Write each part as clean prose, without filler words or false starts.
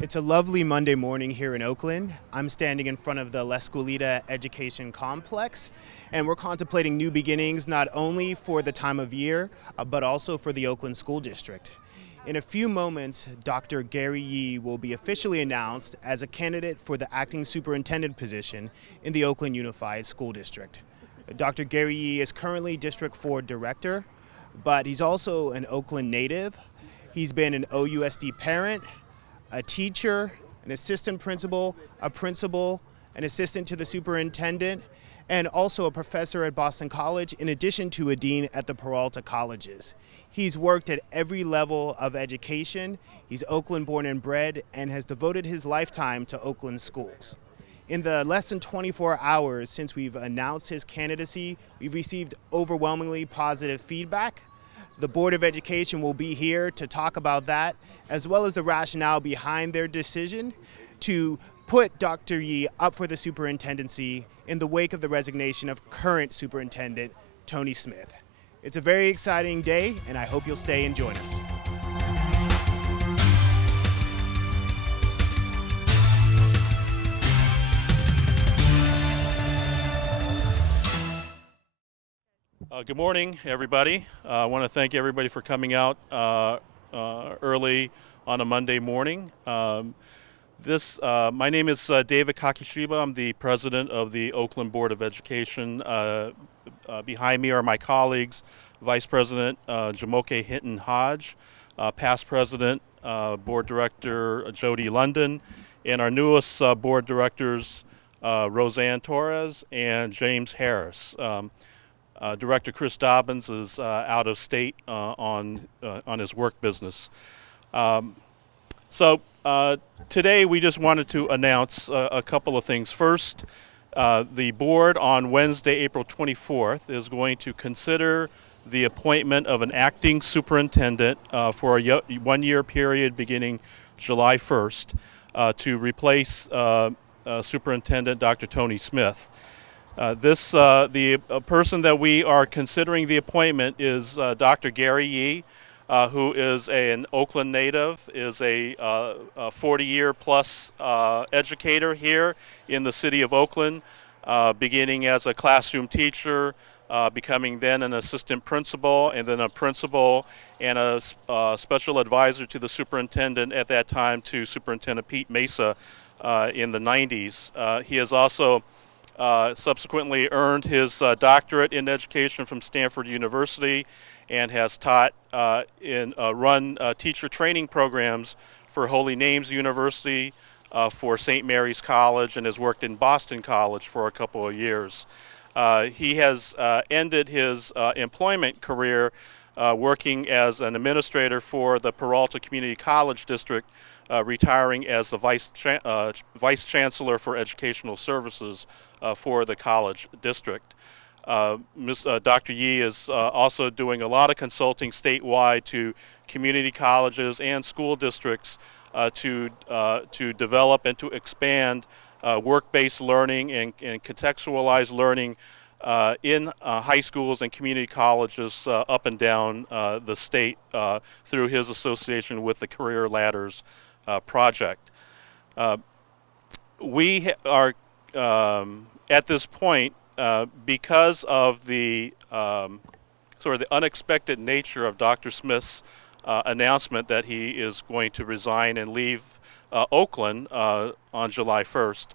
It's a lovely Monday morning here in Oakland. I'm standing in front of the La Escuelita Education Complex, and we're contemplating new beginnings not only for the time of year, but also for the Oakland School District. In a few moments, Dr. Gary Yee will be officially announced as a candidate for the acting superintendent position in the Oakland Unified School District. Dr. Gary Yee is currently District 4 Director, but he's also an Oakland native. He's been an OUSD parent, a teacher, an assistant principal, an assistant to the superintendent, and also a professor at Boston College, in addition to a dean at the Peralta Colleges. He's worked at every level of education. He's Oakland born and bred and has devoted his lifetime to Oakland schools. In the less than 24 hours since we've announced his candidacy, we've received overwhelmingly positive feedback. The Board of Education will be here to talk about that, as well as the rationale behind their decision to put Dr. Yee up for the superintendency in the wake of the resignation of current superintendent Tony Smith. It's a very exciting day, and I hope you'll stay and join us. Good morning, everybody. I want to thank everybody for coming out early on a Monday morning. My name is David Kakishiba. I'm the president of the Oakland Board of Education. Behind me are my colleagues, Vice President Jamoke Hinton Hodge, past president, board director Jody London, and our newest board directors, Roseanne Torres and James Harris. Director Chris Dobbins is out of state on his work business. Today we just wanted to announce a couple of things. First, the board on Wednesday, April 24th is going to consider the appointment of an acting superintendent for a one-year period beginning July 1st to replace Superintendent Dr. Tony Smith. The person that we are considering the appointment is Dr. Gary Yee, who is an Oakland native, is a 40-year plus educator here in the city of Oakland, beginning as a classroom teacher, becoming then an assistant principal, and then a principal and a special advisor to the superintendent at that time, to Superintendent Pete Mesa in the 90s. He has also subsequently earned his doctorate in education from Stanford University and has taught run teacher training programs for Holy Names University, for St. Mary's College, and has worked in Boston College for a couple of years. He has ended his employment career working as an administrator for the Peralta Community College District, retiring as the Vice Chancellor for Educational Services for the college district. Dr. Yee is also doing a lot of consulting statewide to community colleges and school districts to develop and to expand work-based learning and contextualized learning in high schools and community colleges up and down the state through his association with the Career Ladders project. We are at this point, because of the sort of the unexpected nature of Dr. Smith's announcement that he is going to resign and leave Oakland on July 1st,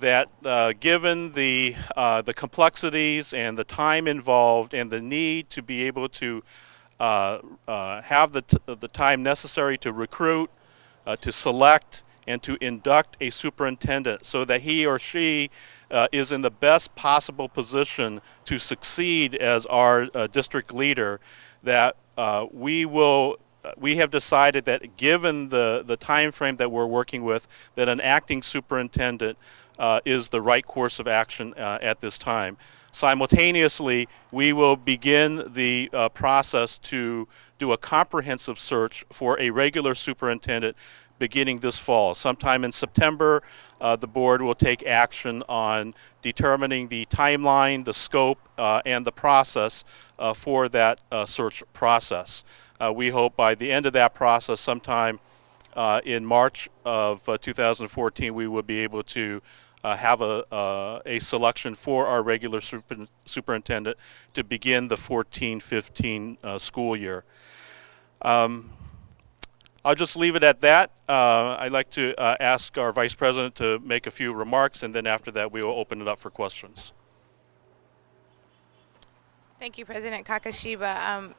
that given the complexities and the time involved and the need to be able to have the time necessary to recruit, to select, and to induct a superintendent so that he or she is in the best possible position to succeed as our district leader, that we have decided that given the time frame that we're working with, that an acting superintendent is the right course of action at this time. Simultaneously, we will begin the process to do a comprehensive search for a regular superintendent beginning this fall. Sometime in September, the board will take action on determining the timeline, the scope, and the process for that search process. We hope by the end of that process, sometime in March of 2014 we would be able to have a selection for our regular superintendent to begin the 14-15 school year. I'll just leave it at that. I'd like to ask our Vice President to make a few remarks, and then after that we will open it up for questions. Thank you, President Kakashiba.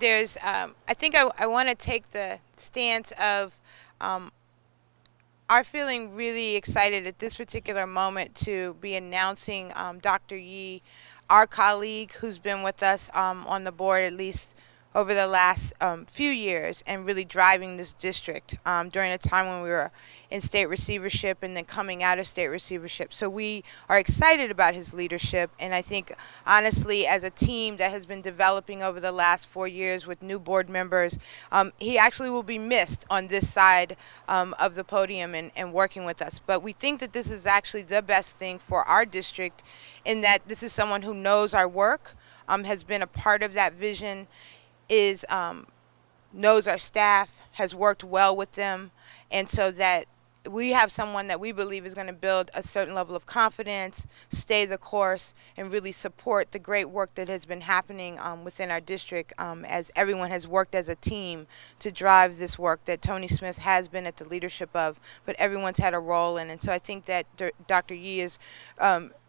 I think I want to take the stance of our feeling really excited at this particular moment to be announcing Dr. Yee, our colleague who's been with us on the board at least over the last few years and really driving this district during a time when we were in state receivership and then coming out of state receivership. So we are excited about his leadership, and I think honestly as a team that has been developing over the last 4 years with new board members, he actually will be missed on this side of the podium and working with us. But we think that this is actually the best thing for our district in that this is someone who knows our work, has been a part of that vision, knows our staff, has worked well with them, and so that we have someone that we believe is going to build a certain level of confidence, stay the course, and really support the great work that has been happening within our district as everyone has worked as a team to drive this work that Tony Smith has been at the leadership of, but everyone's had a role in. And so I think that Dr. Yee is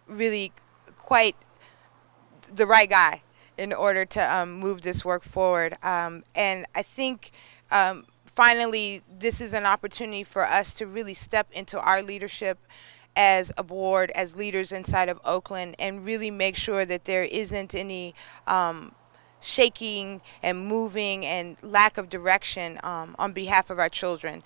really quite the right guy in order to move this work forward. And I think finally, this is an opportunity for us to really step into our leadership as a board, as leaders inside of Oakland, and really make sure that there isn't any shaking and moving and lack of direction on behalf of our children.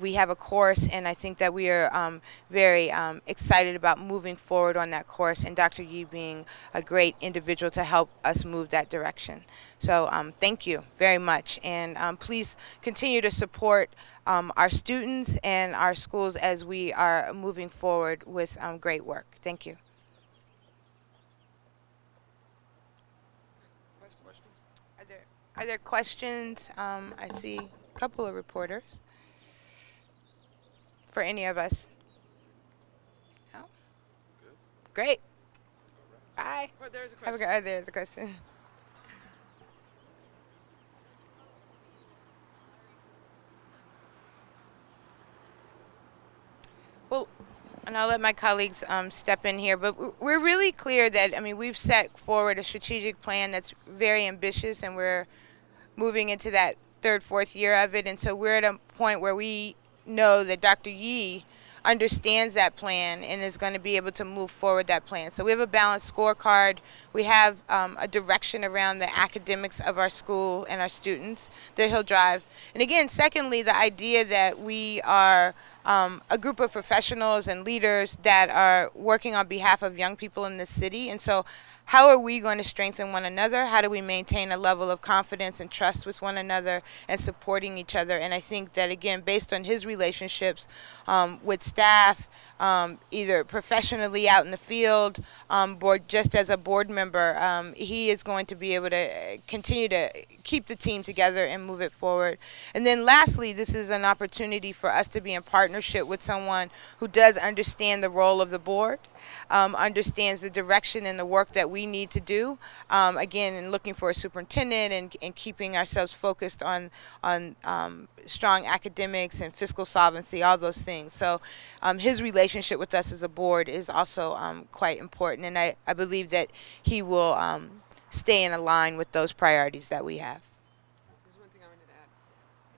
We have a course, and I think that we are very excited about moving forward on that course, and Dr. Yee being a great individual to help us move that direction. So thank you very much, and please continue to support our students and our schools as we are moving forward with great work. Thank you. Are there questions? I see a couple of reporters for any of us. No? Great. Bye. Oh, there's a question. Oh, there's a question. Well, and I'll let my colleagues step in here, but we're really clear that, I mean, we've set forward a strategic plan that's very ambitious, and we're moving into that third, fourth year of it, and so we're at a point where we know that Dr. Yee understands that plan and is going to be able to move forward that plan. So we have a balanced scorecard. We have a direction around the academics of our school and our students that he'll drive. And again, secondly, the idea that we are a group of professionals and leaders that are working on behalf of young people in this city. And so how are we going to strengthen one another? How do we maintain a level of confidence and trust with one another and supporting each other? And I think that, again, based on his relationships with staff, either professionally out in the field or just as a board member, he is going to be able to continue to keep the team together and move it forward. And then lastly, this is an opportunity for us to be in partnership with someone who does understand the role of the board, understands the direction and the work that we need to do, again, in looking for a superintendent and keeping ourselves focused on strong academics and fiscal solvency, all those things. So his relationship with us as a board is also quite important, and I believe that he will stay in line with those priorities that we have.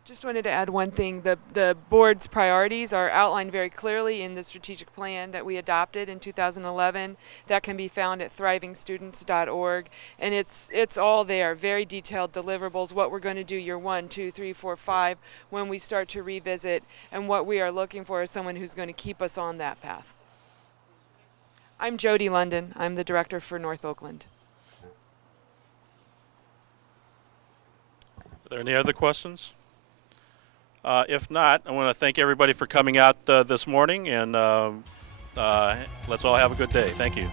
Just wanted to add one thing. The board's priorities are outlined very clearly in the strategic plan that we adopted in 2011. That can be found at thrivingstudents.org, and it's all there, very detailed deliverables, what we're going to do year 1, 2, 3, 4, 5 when we start to revisit, and what we are looking for is someone who's going to keep us on that path. I'm Jody London. I'm the director for North Oakland. Are there any other questions? If not, I want to thank everybody for coming out this morning, and let's all have a good day. Thank you.